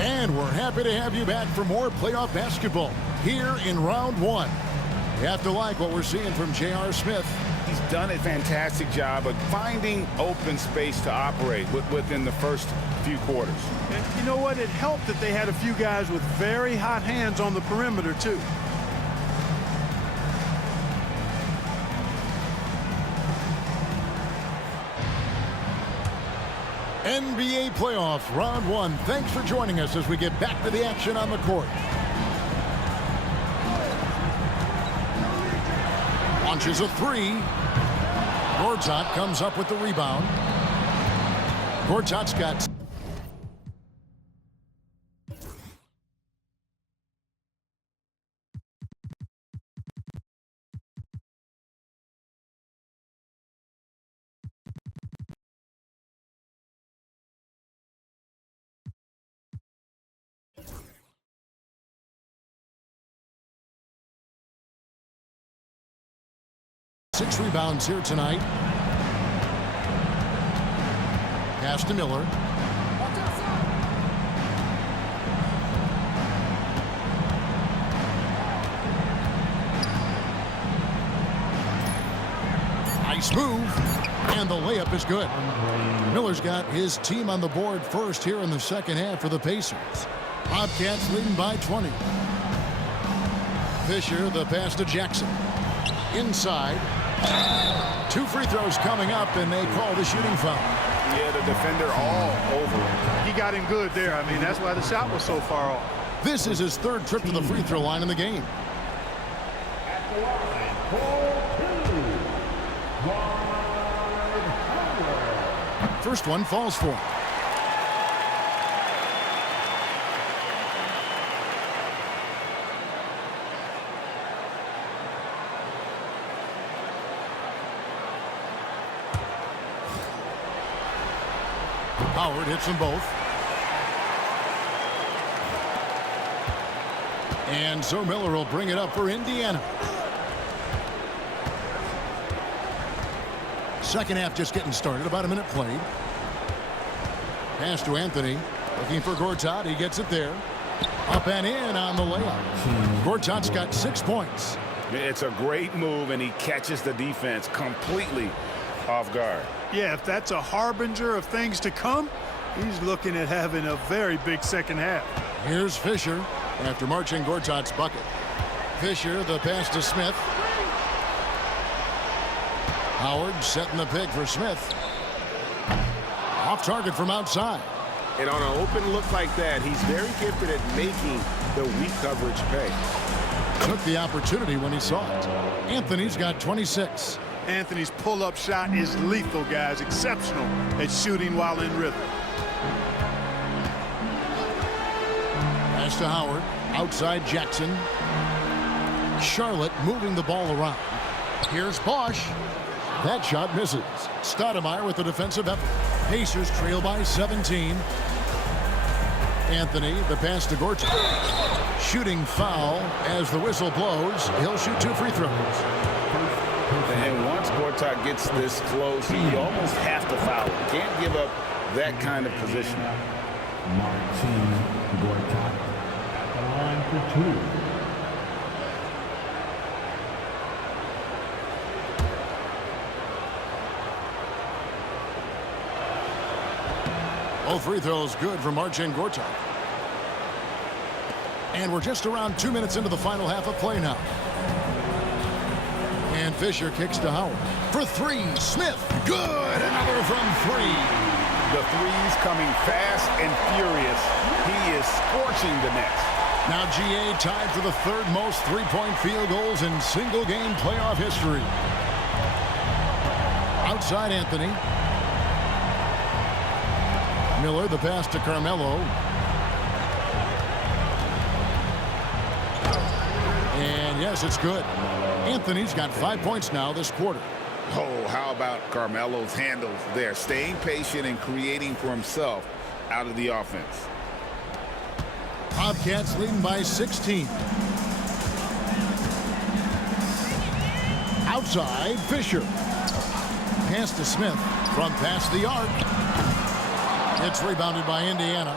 And we're happy to have you back for more playoff basketball here in round one. You have to like what we're seeing from J.R. Smith. He's done a fantastic job of finding open space to operate within the first few quarters. And you know what? It helped that they had a few guys with very hot hands on the perimeter, too. NBA playoff round one. Thanks for joining us as we get back to the action on the court. Launches a three. Gortat comes up with the rebound. Gortat's got 6 rebounds here tonight. Pass to Miller. Nice move. And the layup is good. Miller's got his team on the board first here in the second half for the Pacers. Bobcats leading by 20. Fisher, the pass to Jackson. Inside. 2 free throws coming up, and they call the shooting foul. Yeah, the defender all over him. He got him good there. I mean, that's why the shot was so far off. This is his 3rd trip to the free throw line in the game. At the line for 2, First one falls for him. Howard hits them both. And so Miller will bring it up for Indiana. Second half just getting started. About a minute played. Pass to Anthony. Looking for Gortat. He gets it there. Up and in on the layup. Gortat's got 6 points. It's a great move, and he catches the defense completely off guard. Yeah, if that's a harbinger of things to come, he's looking at having a very big second half. Here's Fisher after marching Gortat's bucket. Fisher, the pass to Smith. Howard setting the pick for Smith. Off target from outside. And on an open look like that, he's very gifted at making the weak coverage pay. Took the opportunity when he saw it. Anthony's got 26. Anthony's pull-up shot is lethal, guys. Exceptional at shooting while in rhythm. Pass to Howard. Outside Jackson. Charlotte moving the ball around. Here's Bosch. That shot misses. Stoudemire with the defensive effort. Pacers trail by 17. Anthony, the pass to Gortat. Shooting foul as the whistle blows. He'll shoot 2 free throws. And once Gortat gets this close, you almost have to foul him. Can't give up that kind of position. Martin Gortat at the line for 2. All free throws good for Marcin Gortat. And we're just around 2 minutes into the final half of play now. And Fisher kicks to Howard. For 3, Smith. Good. Another from 3. The threes coming fast and furious. He is scorching the nets. Now GA tied for the 3rd most three-point field goals in single-game playoff history. Outside Anthony. Miller, the pass to Carmelo. And yes, it's good. Anthony's got 5 points now this quarter. Oh, how about Carmelo's handles there? Staying patient and creating for himself out of the offense. Bobcats leading by 16. Outside, Fisher. Pass to Smith from past the arc. It's rebounded by Indiana.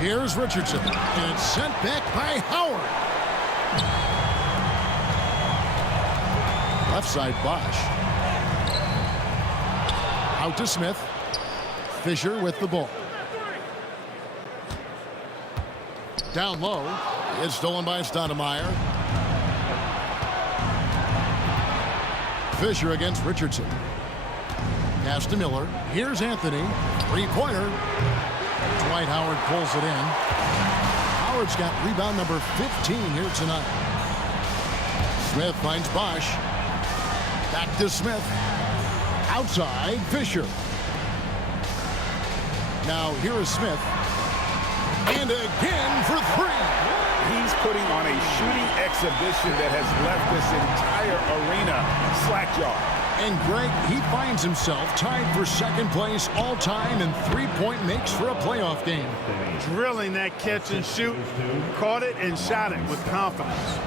Here's Richardson, and it's sent back by Howard. Left side, Bosch. Out to Smith. Fisher with the ball. Down low. It's stolen by Stoudemire. Fisher against Richardson. Pass to Miller. Here's Anthony. Three-pointer. Dwight Howard pulls it in. Howard's got rebound number 15 here tonight. Smith finds Bosch. Back to Smith. Outside, Fisher. Now here is Smith. And again for three. He's putting on a shooting exhibition that has left this entire arena slack-jawed. And Greg, he finds himself tied for second place all-time in three-point makes for a playoff game. Drilling that catch and shoot. Caught it and shot it with confidence.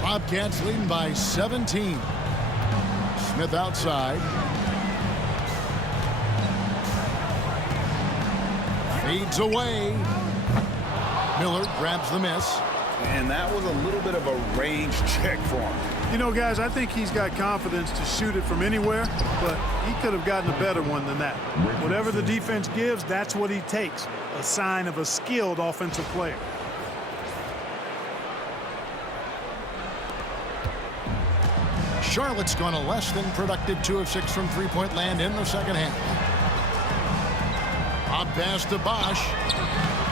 Bobcats leading by 17. Smith outside. Fades away. Miller grabs the miss. And that was a little bit of a range check for him. You know, guys, I think he's got confidence to shoot it from anywhere, but he could have gotten a better one than that. Whatever the defense gives, that's what he takes. A sign of a skilled offensive player. Charlotte's gone a less than productive 2 of 6 from three-point land in the second half. Up pass to Bosch.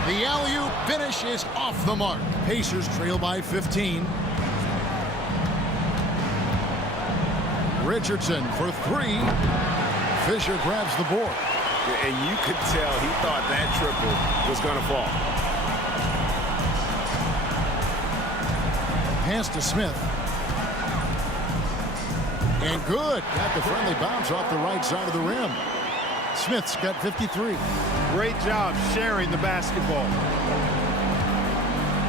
The alley-oop finish is off the mark. Pacers trail by 15. Richardson for three. Fisher grabs the board. And you could tell he thought that triple was going to fall. Pass to Smith. And good. Got the friendly bounce off the right side of the rim. Smith's got 53. Great job sharing the basketball.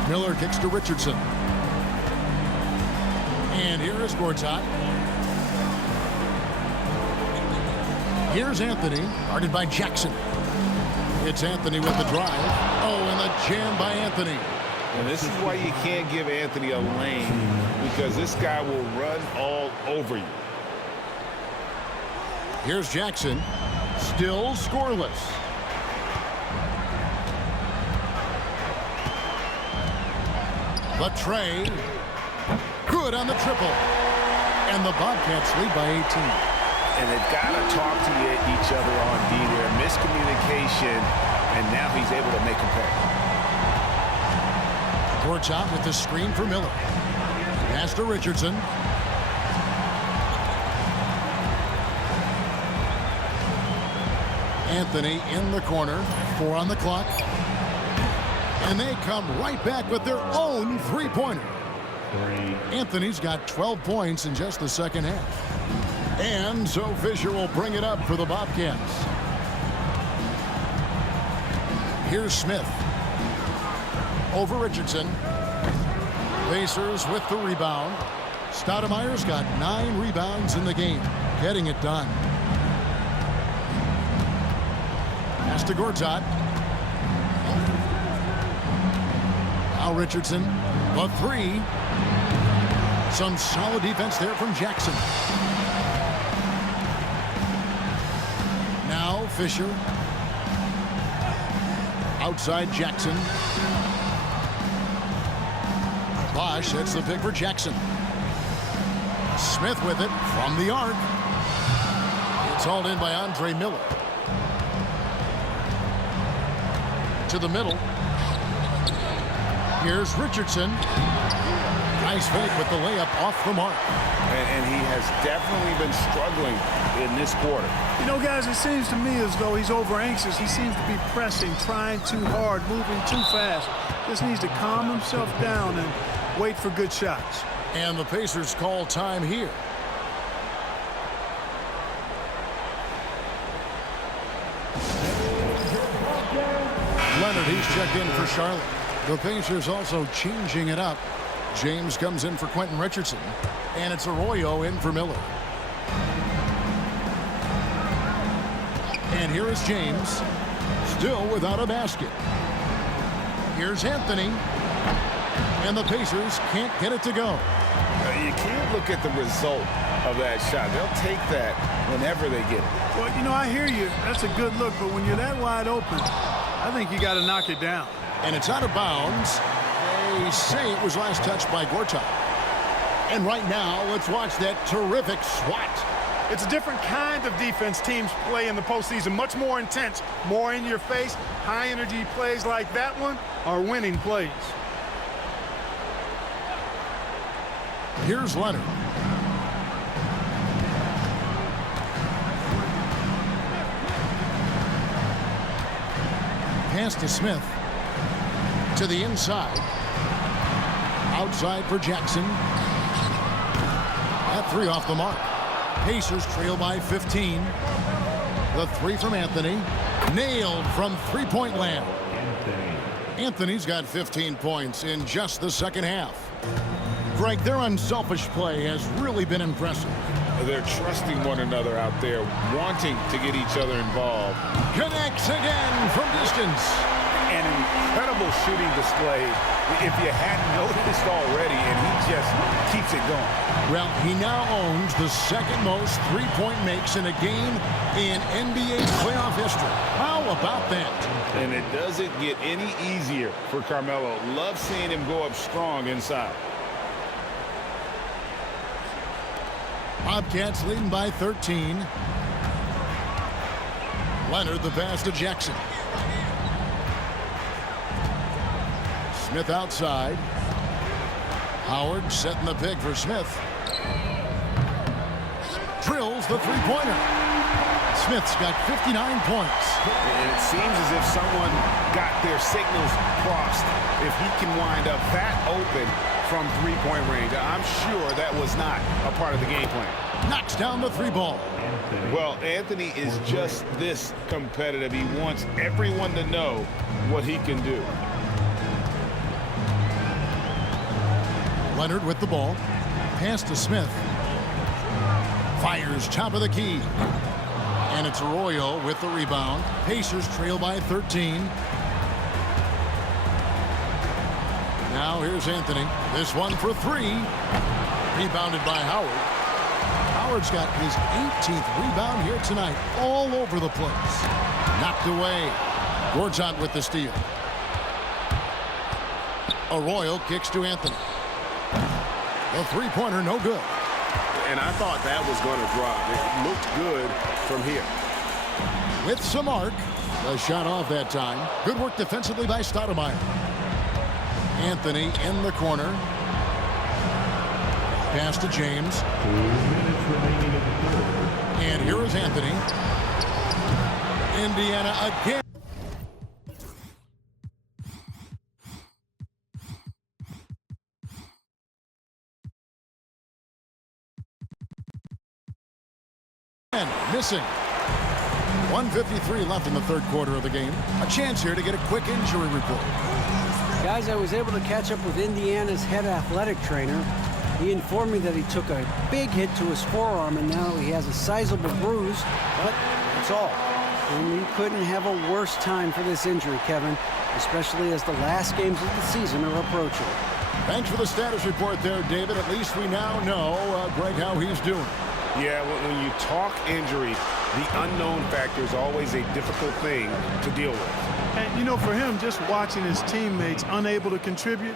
Miller kicks to Richardson. And here is Gortat. Here's Anthony, guarded by Jackson. It's Anthony with the drive. Oh, and the jam by Anthony. And this is why you can't give Anthony a lane, because this guy will run all over you. Here's Jackson. Still scoreless. The tray. Good on the triple. And the Bobcats lead by 18. And they've got to talk to each other on D there. Miscommunication, and now he's able to make them pay. Gortat with the screen for Miller. Pass to Richardson. Anthony in the corner. 4 on the clock. And they come right back with their own three-pointer. Anthony's got 12 points in just the second half. And so Fisher will bring it up for the Bobcats. Here's Smith. Over Richardson. Pacers with the rebound. Stoudemire's got 9 rebounds in the game. Getting it done. Pass to Gortat. Now Richardson. The three. Some solid defense there from Jackson. Now Fisher. Outside Jackson. Bosch hits the pick for Jackson. Smith with it from the arc. It's hauled in by Andre Miller. To the middle. Here's Richardson. Nice fake with the layup off the mark. And he has definitely been struggling in this quarter. You know, guys, it seems to me as though he's over anxious. He seems to be pressing, trying too hard, moving too fast. Just needs to calm himself down and wait for good shots. And the Pacers call time here. Leonard, he's checked in for Charlotte. The Pacers also changing it up. James comes in for Quentin Richardson. And it's Arroyo in for Miller. And here is James, still without a basket. Here's Anthony. And the Pacers can't get it to go. You can't look at the result of that shot. They'll take that whenever they get it. Well, you know, I hear you. That's a good look, but when you're that wide open, I think you got to knock it down. And it's out of bounds. They say it was last touched by Gortat. And right now, let's watch that terrific swat. It's a different kind of defense teams play in the postseason. Much more intense, more in your face. High energy plays like that one are winning plays. Here's Leonard. Pass to Smith. To the inside. Outside for Jackson. That three off the mark. Pacers trail by 15. The three from Anthony. Nailed from three-point land. Anthony's got 15 points in just the second half. Greg, their unselfish play has really been impressive. They're trusting one another out there, wanting to get each other involved. Connects again from distance. An incredible shooting display, if you hadn't noticed already, and he just keeps it going. Well, he now owns the second most three-point makes in a game in NBA playoff history. How about that? And it doesn't get any easier for Carmelo. Love seeing him go up strong inside. Bobcats leading by 13. Leonard the pass to Jackson. Smith outside. Howard setting the pick for Smith. Drills the three-pointer. Smith's got 59 points. And it seems as if someone got their signals crossed. If he can wind up that open from three-point range, I'm sure that was not a part of the game plan. Knocks down the three ball. Well, Anthony is just this competitive. He wants everyone to know what he can do. Leonard with the ball. Pass to Smith. Fires top of the key. And it's Arroyo with the rebound. Pacers trail by 13. Now here's Anthony. This one for three. Rebounded by Howard. Howard's got his 18th rebound here tonight. All over the place. Knocked away. Gortat with the steal. Arroyo kicks to Anthony. The three-pointer no good. And I thought that was going to drop. It looked good from here. With some arc. The shot off that time. Good work defensively by Stoudemire. Anthony in the corner. Pass to James. 2 minutes remaining in the third. And here is Anthony. Indiana again. Missing. 1:53 left in the third quarter of the game. A chance here to get a quick injury report. Guys, I was able to catch up with Indiana's head athletic trainer. He informed me that he took a big hit to his forearm and now he has a sizable bruise, but that's all. And we couldn't have a worse time for this injury, Kevin, especially as the last games of the season are approaching. Thanks for the status report there, David. At least we now know, Greg, how he's doing. Yeah, when you talk injury, the unknown factor is always a difficult thing to deal with. And, you know, for him, just watching his teammates unable to contribute,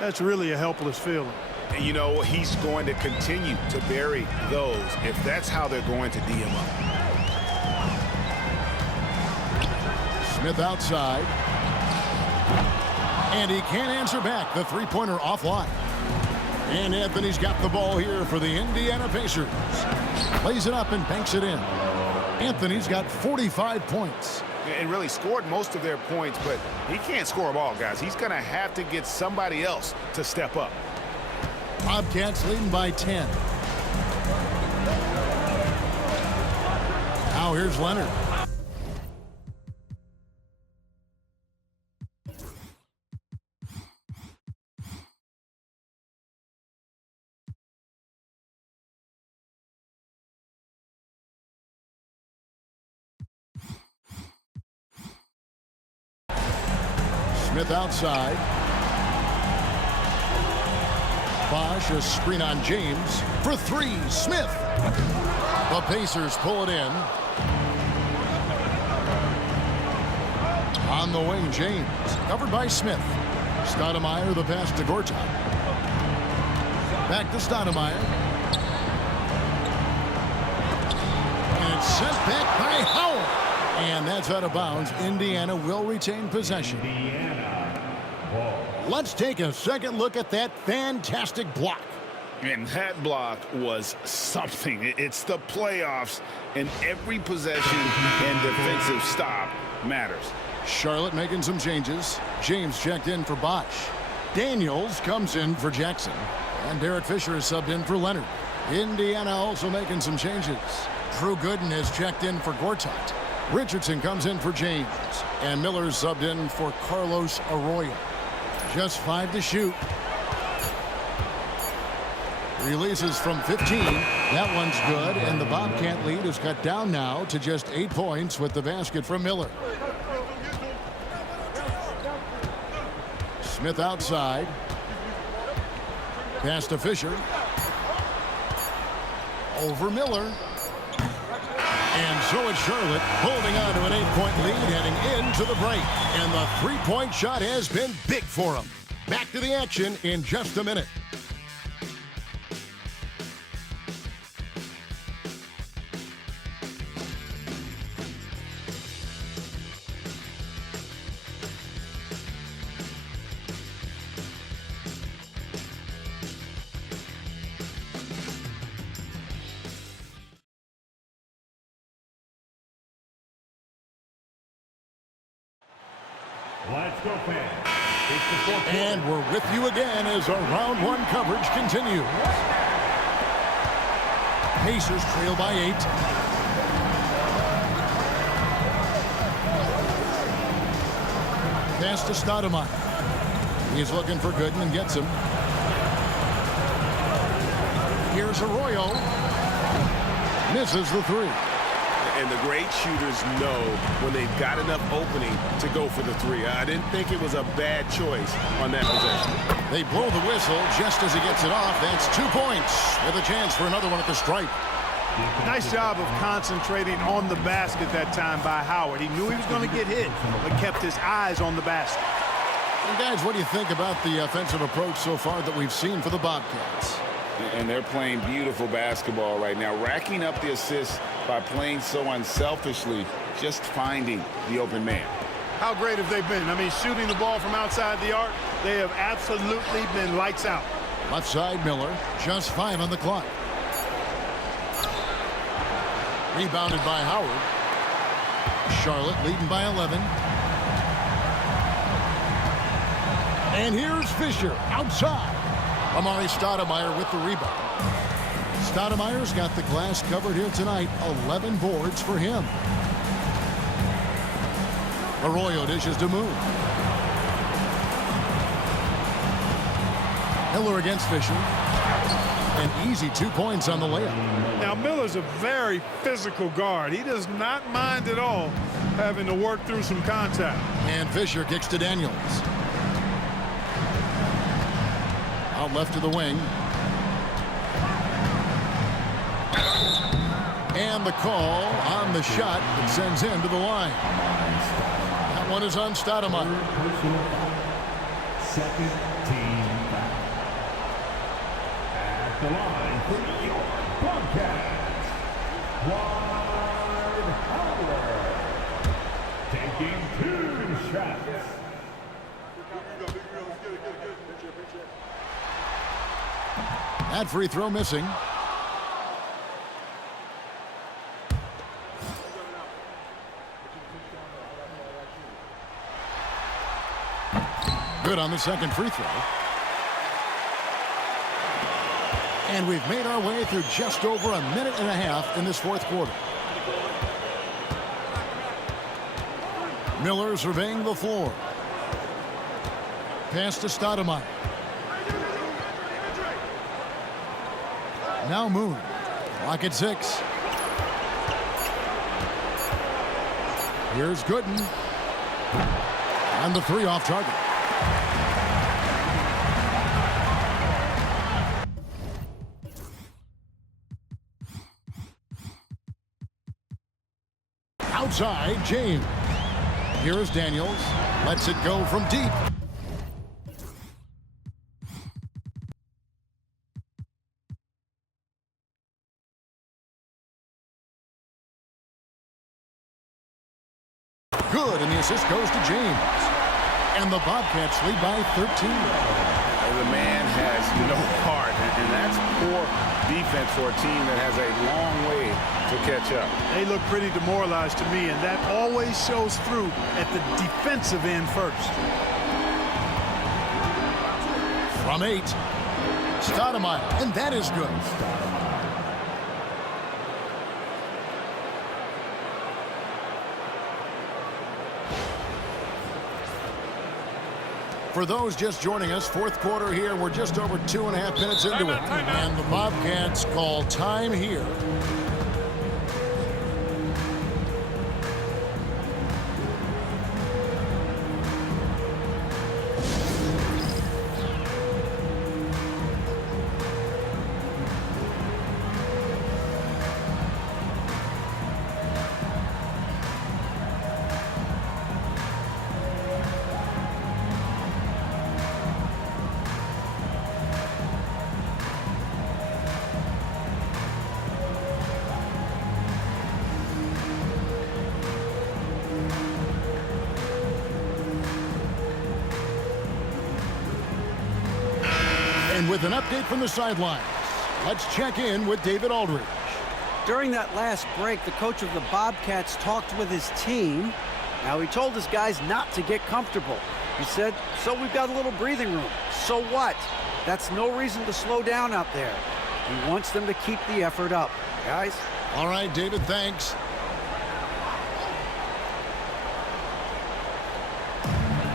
that's really a helpless feeling. And you know, he's going to continue to bury those if that's how they're going to D him up. Smith outside. And he can't answer back. The three-pointer offline. And Anthony's got the ball here for the Indiana Pacers. Plays it up and banks it in. Anthony's got 45 points. And really scored most of their points, but he can't score them all, guys. He's going to have to get somebody else to step up. Bobcats leading by 10. Now here's Leonard. Smith outside. Bosch, a screen on James. For three, Smith. The Pacers pull it in. On the wing, James. Covered by Smith. Stoudemire, the pass to Gortat. Back to Stoudemire. And it's sent back by Howard. And that's out of bounds. Indiana will retain possession. Let's take a second look at that fantastic block. And that block was something. It's the playoffs, and every possession and defensive stop matters. Charlotte making some changes. James checked in for Bosch. Daniels comes in for Jackson. And Derek Fisher is subbed in for Leonard. Indiana also making some changes. Drew Gooden has checked in for Gortat. Richardson comes in for James. And Miller's subbed in for Carlos Arroyo. Just 5 to shoot. Releases from 15. That one's good. And the Bobcat lead is cut down now to just 8 points with the basket from Miller. Smith outside. Pass to Fisher. Over Miller. And so it's Charlotte holding on to an 8-point lead heading into the break. And the three-point shot has been big for them. Back to the action in just a minute. Let's go, fans. And we're with you again as our round one coverage continues. Pacers trail by 8. Pass to Stoudemire. He's looking for Gooden and gets him. Here's Arroyo. Misses the three. And the great shooters know when they've got enough opening to go for the three. I didn't think it was a bad choice on that possession. They blow the whistle just as he gets it off. That's 2 points with a chance for another one at the stripe. Nice job of concentrating on the basket that time by Howard. He knew he was going to get hit, but kept his eyes on the basket. And guys, what do you think about the offensive approach so far that we've seen for the Bobcats? And they're playing beautiful basketball right now, racking up the assists by playing so unselfishly, just finding the open man. How great have they been? I mean, shooting the ball from outside the arc, they have absolutely been lights out. Left side, Miller, just 5 on the clock. Rebounded by Howard. Charlotte leading by 11. And here's Fisher outside. Amari Stoudemire with the rebound. Stoudemire's got the glass covered here tonight. 11 boards for him. Arroyo dishes to Moon. Miller against Fisher. An easy 2 points on the layup. Now, Miller's a very physical guard. He does not mind at all having to work through some contact. And Fisher kicks to Daniels. Out left to the wing. And the call on the shot that sends him to the line. That one is on Stoudemire. Second team foul. At the line for New York Bobcats, Dwight Howard. Taking 2 shots. That free throw missing. Good on the second free throw. And we've made our way through just over a minute and a half in this fourth quarter. Miller surveying the floor. Pass to Stoudemire. Now Moon. Clock at 6. Here's Gooden. And the 3 off target. outside, James. Here is Daniels. Lets it go from deep. Good, and the assist goes to James. And the Bobcats lead by 13. The man has no heart, and that's poor defense for a team that has a long way to catch up. They look pretty demoralized to me, and that always shows through at the defensive end first. From 8, Stoudemire, and that is good. For those just joining us, fourth quarter here. We're just over 2.5 minutes into it. And the Bobcats call time here. And with an update from the sidelines, let's check in with David Aldridge. During that last break, the coach of the Bobcats talked with his team. Now, he told his guys not to get comfortable. He said, so we've got a little breathing room. So what? That's no reason to slow down out there. He wants them to keep the effort up. Guys? All right, David, thanks.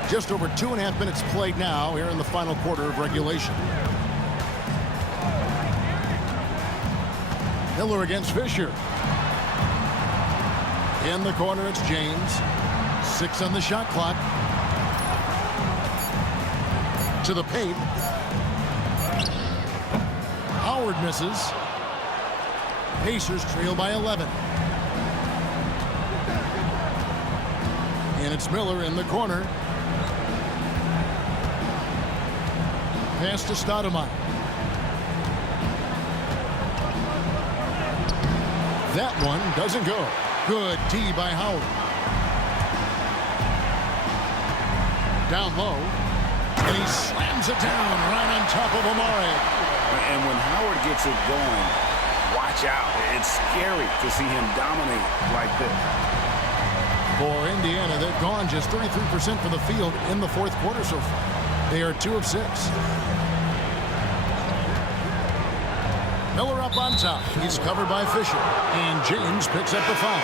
Just over 2.5 minutes played now here in the final quarter of regulation. Miller against Fisher. In the corner, it's James. 6 on the shot clock. To the paint. Howard misses. Pacers trail by 11. And it's Miller in the corner. Pass to Stoudemire. That one doesn't go. Good D by Howard. Down low. And he slams it down right on top of Amare. And when Howard gets it going, watch out. It's scary to see him dominate like this. For Indiana, they've gone just 33% from the field in the fourth quarter so far. They are 2 of 6. Miller up on top. He's covered by Fisher. And James picks up the foul.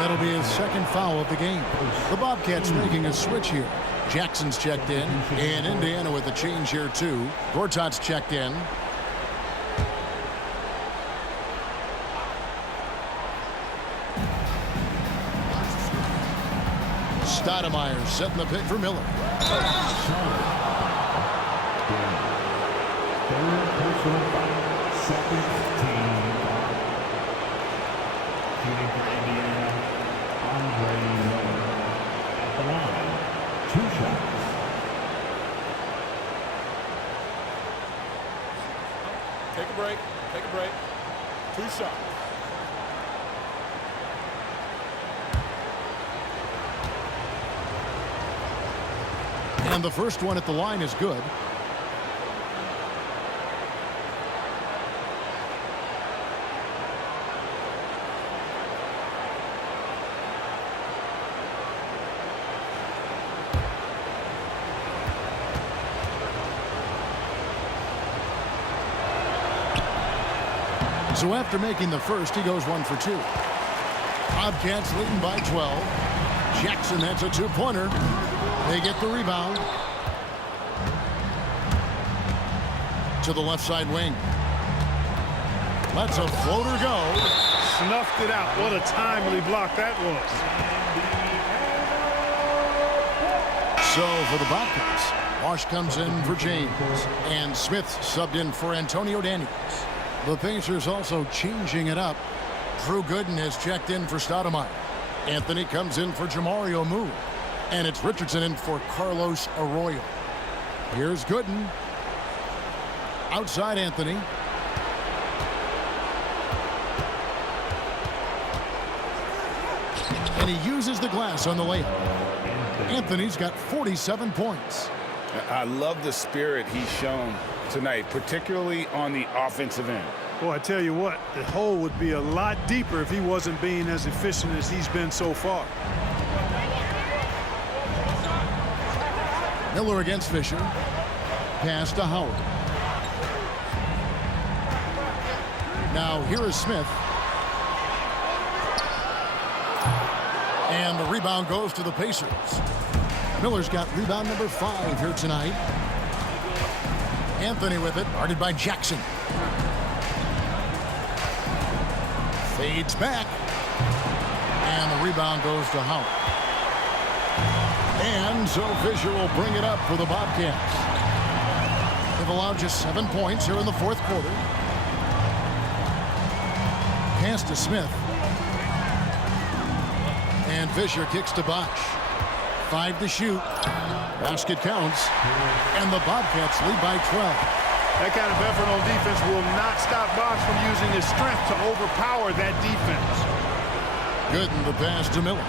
That'll be his second foul of the game. The Bobcats making a switch here. Jackson's checked in. And Indiana with a change here too. Gortat's checked in. Stoudemire setting the pick for Miller. Second team. Shooting for Indiana, Andre Miller. At the line, 2 shots. Take a break. Take a break. 2 shots. And the first one at the line is good. So after making the first, he goes 1 for 2. Bobcats leading by 12. Jackson, that's a 2-pointer. They get the rebound. To the left side wing. Lets a floater go. Snuffed it out. What a timely block that was. So for the Bobcats, Wash comes in for James. And Smith subbed in for Antonio Daniels. The Pacers also changing it up. Drew Gooden has checked in for Stoudemire. Anthony comes in for Jamario Moore. And it's Richardson in for Carlos Arroyo. Here's Gooden. Outside Anthony. And he uses the glass on the layup. Anthony's got 47 points. I love the spirit he's shown tonight, particularly on the offensive end. Boy, I tell you what, the hole would be a lot deeper if he wasn't being as efficient as he's been so far. Miller against Fisher. Pass to Howard. Now here is Smith. And the rebound goes to the Pacers. Miller's got rebound number 5 here tonight. Anthony with it, guarded by Jackson. Fades back. And the rebound goes to Howard. And so Fisher will bring it up for the Bobcats. They've allowed just 7 points here in the fourth quarter. Pass to Smith. And Fisher kicks to Bosch. 5 to shoot. Basket counts. And the Bobcats lead by 12. That kind of effort on defense will not stop Bosch from using his strength to overpower that defense. Gooden the pass to Miller.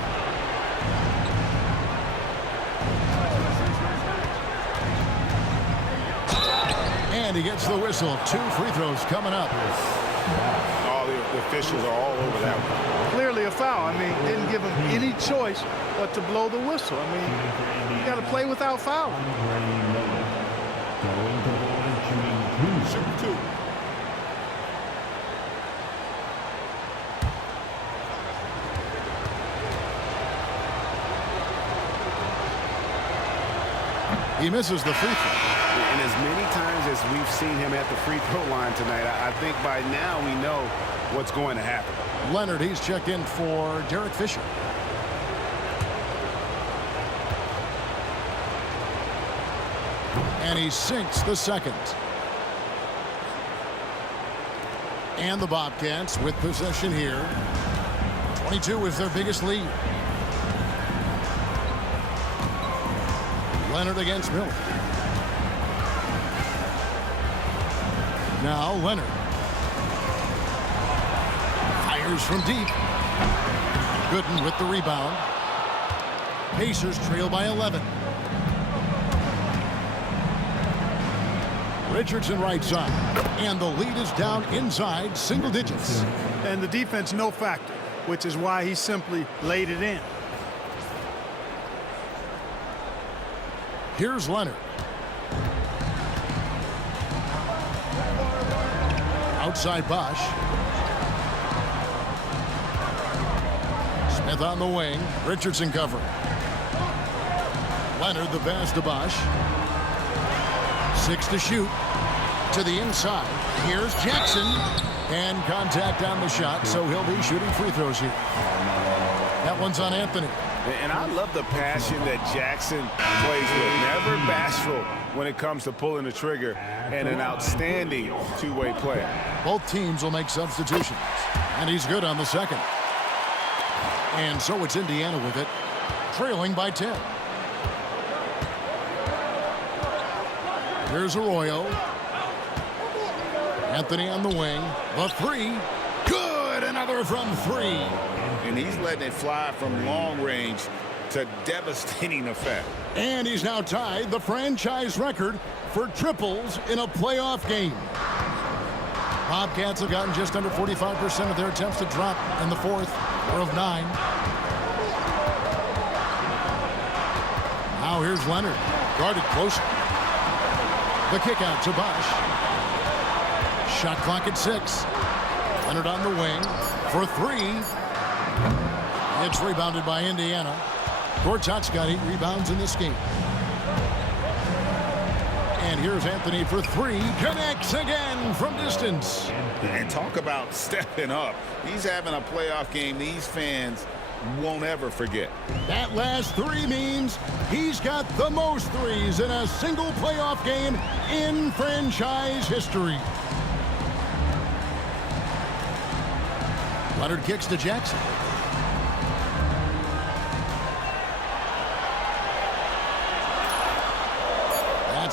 And he gets the whistle. 2 free throws coming up. All the officials are all over that one. Clearly a foul. I mean, didn't give him any choice but to blow the whistle. I mean, you got to play without fouling. Going to the line, shooting 2. Shoot 2. He misses the free throw. And as many times as we've seen him at the free throw line tonight, I think by now we know what's going to happen. Leonard, he's checked in for Derek Fisher. And he sinks the second. And the Bobcats with possession here. 22 is their biggest lead. Leonard against Miller. Now Leonard. Fires from deep. Gooden with the rebound. Pacers trail by 11. Richardson right side. And the lead is down inside single digits. And the defense no factor, which is why he simply laid it in. Here's Leonard. Outside Bosch. Smith on the wing. Richardson covering. Leonard the pass to Bosch. 6 to shoot. To the inside. Here's Jackson. And contact on the shot, so he'll be shooting free throws here. That one's on Anthony. And I love the passion that Jackson plays with. Never bashful when it comes to pulling the trigger, and an outstanding two-way player. Both teams will make substitutions. And he's good on the second. And so it's Indiana with it, trailing by 10. Here's Arroyo. Anthony on the wing. The 3. Good. Another from 3. And he's letting it fly from long range to devastating effect. And he's now tied the franchise record for triples in a playoff game. Bobcats have gotten just under 45% of their attempts to drop in the fourth, or of 9. Now here's Leonard, guarded closer. The kick out to Bosch. Shot clock at 6. Leonard on the wing for 3. It's rebounded by Indiana. Gortat's got 8 rebounds in this game. And here's Anthony for 3. Connects again from distance. And talk about stepping up. He's having a playoff game these fans won't ever forget. That last 3 means he's got the most threes in a single playoff game in franchise history. Leonard kicks to Jackson.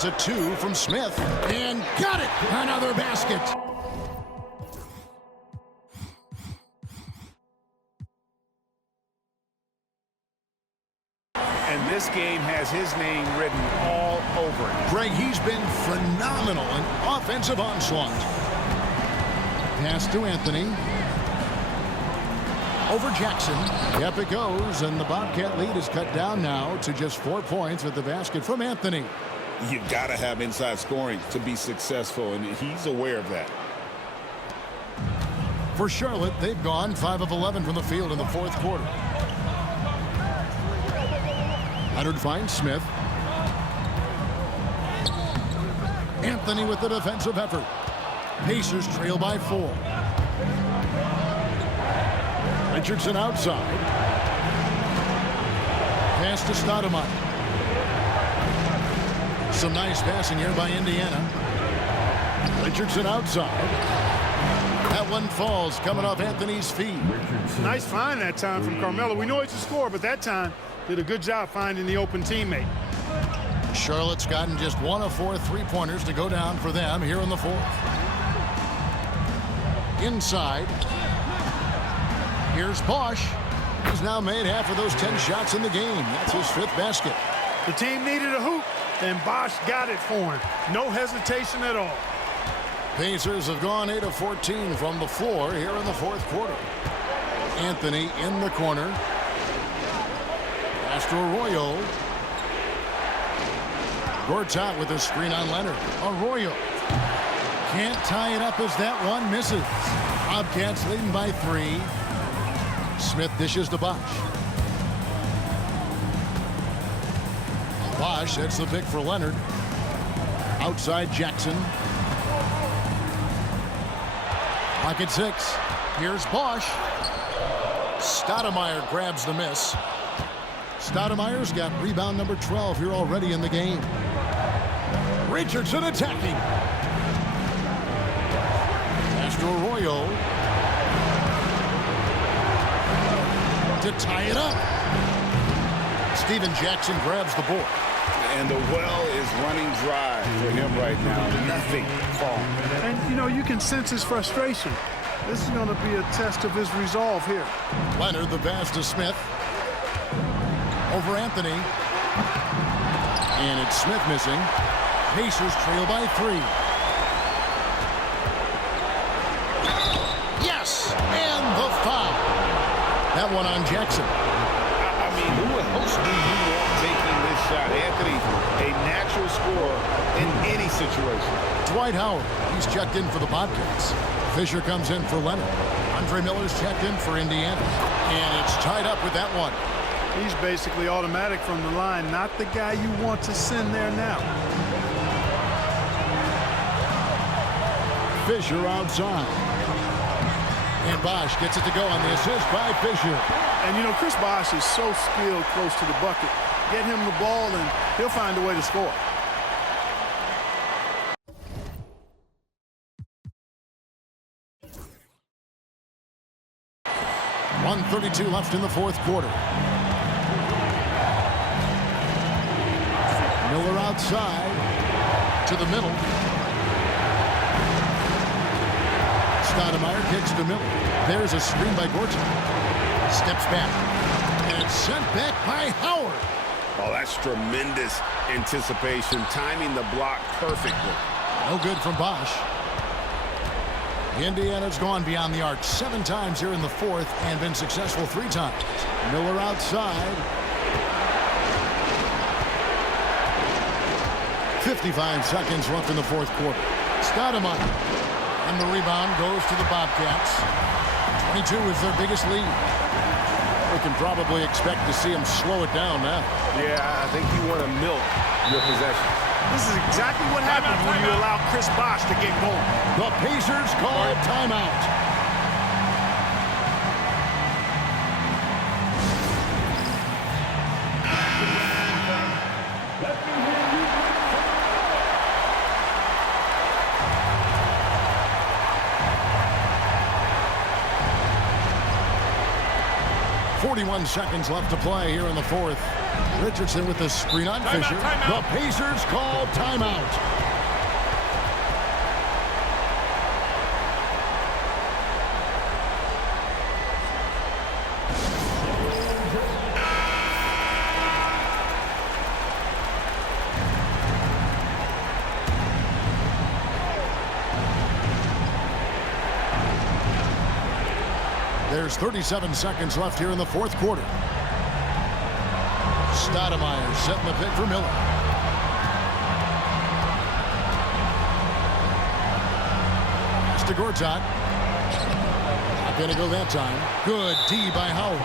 It's a 2 from Smith. And got it! Another basket. And this game has his name written all over it. Greg, he's been phenomenal in offensive onslaught. Pass to Anthony. Over Jackson. Up it goes, and the Bobcat lead is cut down now to just 4 points with the basket from Anthony. You've got to have inside scoring to be successful, and he's aware of that. For Charlotte, they've gone 5 of 11 from the field in the fourth quarter. Leonard finds Smith. Anthony with the defensive effort. Pacers trail by 4. Richardson outside. Pass to Stoudemire. Some nice passing here by Indiana. Richardson outside. That one falls coming off Anthony's feet. Nice find that time from Carmelo. We know he's a scorer, but that time did a good job finding the open teammate. Charlotte's gotten just 1 of 4 3-pointers to go down for them here in the fourth. Inside. Here's Bosch. He's now made half of those 10 shots in the game. That's his 5th basket. The team needed a hoop, and Bosch got it for him. No hesitation at all. Pacers have gone 8 of 14 from the floor here in the fourth quarter. Anthony in the corner. Pass to Arroyo. Gortat with a screen on Leonard. Arroyo can't tie it up as that one misses. Bobcats leading by 3. Smith dishes to Bosch. Bosch hits the pick for Leonard. Outside Jackson. Pocket 6. Here's Bosch. Stoudemire grabs the miss. Stoudemire's got rebound number 12 here already in the game. Richardson attacking. Pass to Arroyo. To tie it up. Steven Jackson grabs the board. And the well is running dry for him right now. Nothing falling. And, you know, you can sense his frustration. This is going to be a test of his resolve here. Leonard, the pass to Smith. Over Anthony. And it's Smith missing. Pacers trail by 3. Yes! And the foul. That one on Jackson. I mean, who else do you want taking this shot? Anthony, a natural scorer in any situation. Dwight Howard, he's checked in for the Bobcats. Fisher comes in for Leonard. Andre Miller's checked in for Indiana. And it's tied up with that one. He's basically automatic from the line, not the guy you want to send there now. Fisher outside. And Bosch gets it to go on the assist by Fisher. And, you know, Chris Bosch is so skilled close to the bucket. Get him the ball, and he'll find a way to score. .132 left in the fourth quarter. Miller outside to the middle. Stoudemire kicks to Miller. There's a screen by Gortat. Steps back. And it's sent back by Howard. Oh, that's tremendous anticipation. Timing the block perfectly. No good from Bosch. Indiana's gone beyond the arc 7 times here in the fourth and been successful 3 times. Miller outside. 55 seconds left in the fourth quarter. Stoudemire. And the rebound goes to the Bobcats. 22 is their biggest lead. We can probably expect to see them slow it down now. Yeah, I think you want to milk your possession. This is exactly what happens when you allow Chris Bosch to get going. The Pacers call timeout. 41 seconds left to play here in the fourth. Richardson with the screen on Fisher. The Pacers call timeout. There's 37 seconds left here in the fourth quarter. Stoudemire setting the pick for Miller. Pass to Gortat. Not going to go that time. Good D by Howard.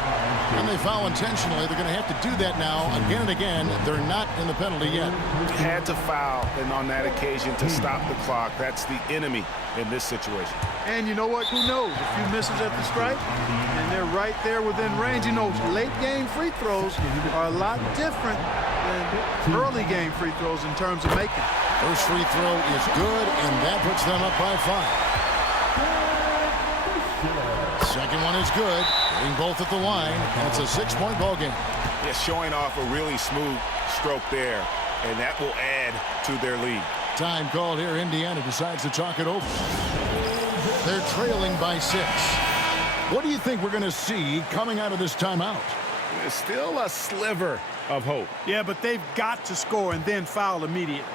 And they foul intentionally. They're going to have to do that now again and again. They're not in the penalty yet. Had to foul, and on that occasion to stop the clock. That's the enemy in this situation. And you know what? Who knows? A few misses at the stripe, and they're right there within range. You know, late game free throws are a lot different than early game free throws in terms of making. First free throw is good, and that puts them up by 5. Second one is good. Getting both at the line, and it's a 6-point ball game. Yeah, showing off a really smooth stroke there, and that will add to their lead. Time called here. Indiana decides to talk it over. They're trailing by 6. What do you think we're going to see coming out of this timeout? There's still a sliver of hope. Yeah, but they've got to score and then foul immediately.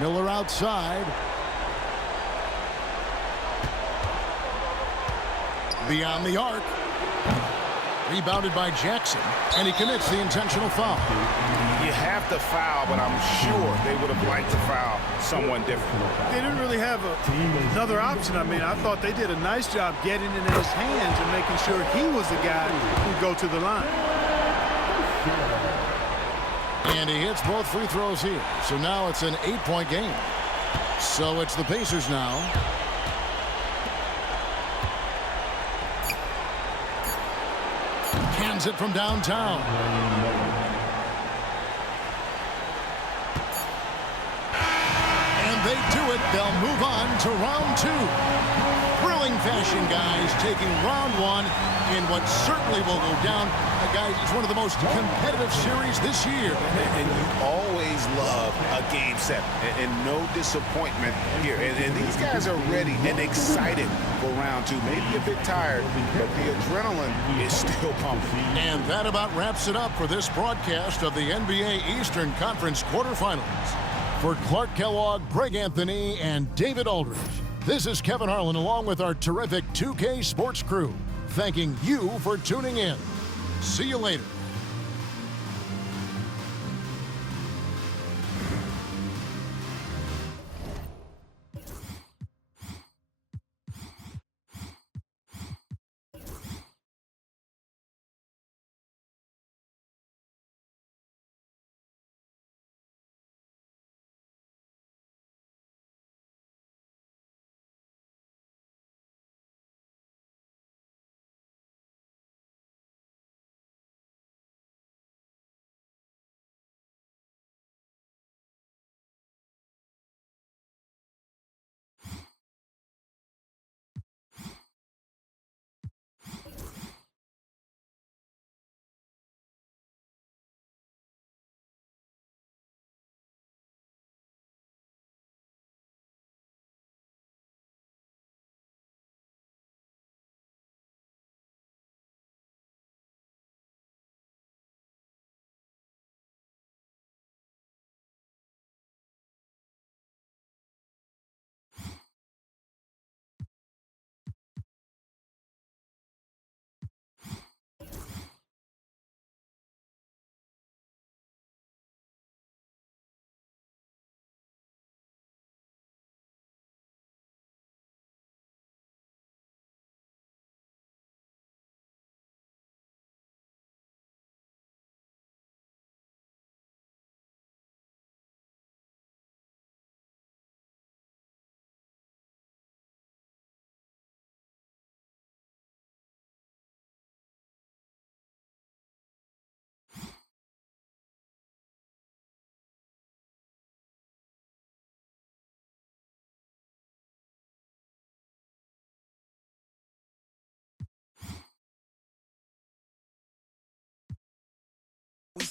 Miller outside. Beyond the arc. Rebounded by Jackson, and he commits the intentional foul. You have to foul, but I'm sure they would have liked to foul someone different. They didn't really have another option. I mean, I thought they did a nice job getting in his hands and making sure he was the guy who'd go to the line. And he hits both free throws here. So now it's an 8-point game. So it's the Pacers now. Cans it from downtown. And they do it. They'll move on to round 2. Thrilling fashion, guys, taking round 1 in what certainly will go down. Guys, it's one of the most competitive series this year. And you always love a game 7, and no disappointment here. And these guys are ready and excited for round 2. Maybe a bit tired, but the adrenaline is still pumping. And that about wraps it up for this broadcast of the NBA Eastern Conference quarterfinals. For Clark Kellogg, Greg Anthony, and David Aldridge, this is Kevin Harlan along with our terrific 2K Sports crew, thanking you for tuning in. See you later.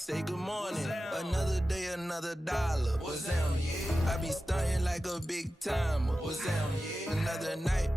say good morning. Another day, another dollar. What's down? I be stunting like a big timer. What's down? Another night.